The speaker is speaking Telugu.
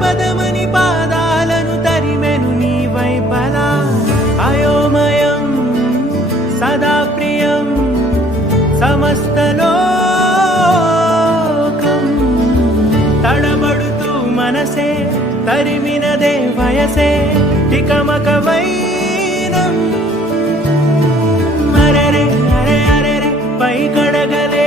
పదమని పాదాలను తరిమెను నీ వైపలా అయోమయం సదా ప్రియం సమస్తలోకం తడబడుతూ మనసే తరిమినదే వయసే తికమక వైనం అరెరే అరే అరెరే పై కడగలే